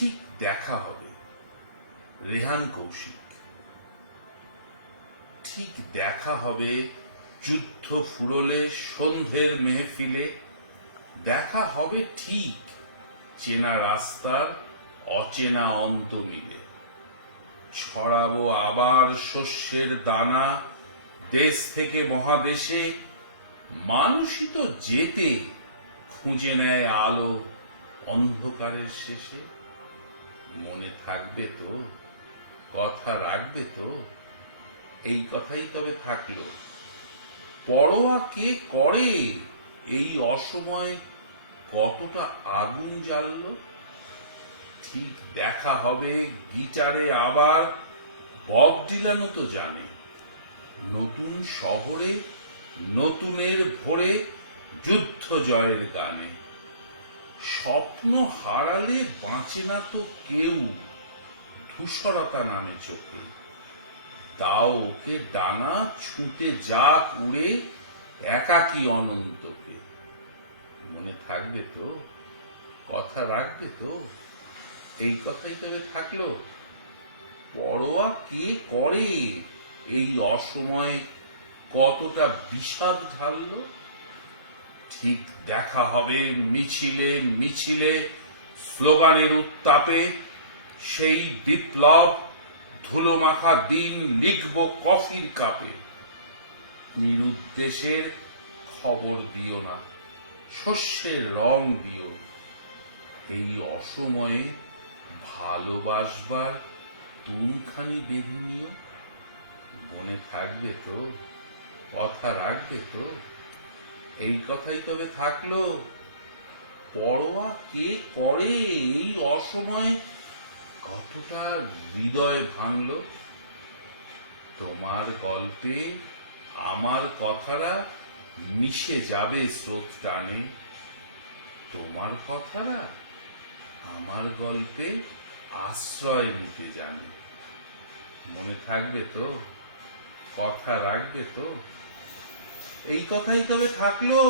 ঠিক দেখা হবে। রেহান কৌশিক। ঠিক দেখা হবে যুদ্ধ ফুরলে সন্ধ্যের মেহফিলে, দেখা হবে ঠিক চেনা রাস্তার অচেনা অন্ত মিলে। ছড়াবো আবার শস্যের দানা দেশ থেকে মহাদেশে, মানুষই তো যেতে খুঁজে নেয় আলো অন্ধকারের শেষে। মনে থাকবে তো, কথা রাখবে তো, এই কথাই তবে থাকলো। পরোয়া কে করে এই অসময়ে কতটা আগুন জ্বাললো। ঠিক দেখা হবে গিটারে আবার বব ডিলানও তো জানে, নতুন শহরে নতুনের ভোরে যুদ্ধ জয়ের গানে। স্বপ্ন হারালে বাঁচে না তো কেউ ধূসরতা নামে চোখে, তাও ওকে ডানা ছুঁতে যা উড়ে একাকী অনন্তকে। মনে থাকবে তো, কথা রাখবে তো, এই কথাই তবে থাকলো। পরোয়া কে করে এই অসময়ে কতটা বিষাদ ঢাললো। ঠিক দেখা হবে মিছিলে মিছিলে স্লোগানের উত্তাপে, সেই বিপ্লব ধুলো মাখা দিন লিখবো কফির কাপে। নিরুদ্দেশের খবর দিও না, শস্যের রং দিও, এই অসময়ে ভালোবাসবার তুমখানি বেঁধে নিও। মনে থাকবে তো, কথা রাখবে তো, এই কথাই তবে থাকলো। পরোয়া কে করে এই অসময়ে কতটা হৃদয় ভাঙলো। তোমার গল্পে আমার কথারা মিশে যাবে স্রোত টানে, তোমার কথারা আমার গল্পে আশ্রয় নিতে জানে। মনে থাকবে তো, কথা রাখবে তো, এই কথাই তবে থাকলো।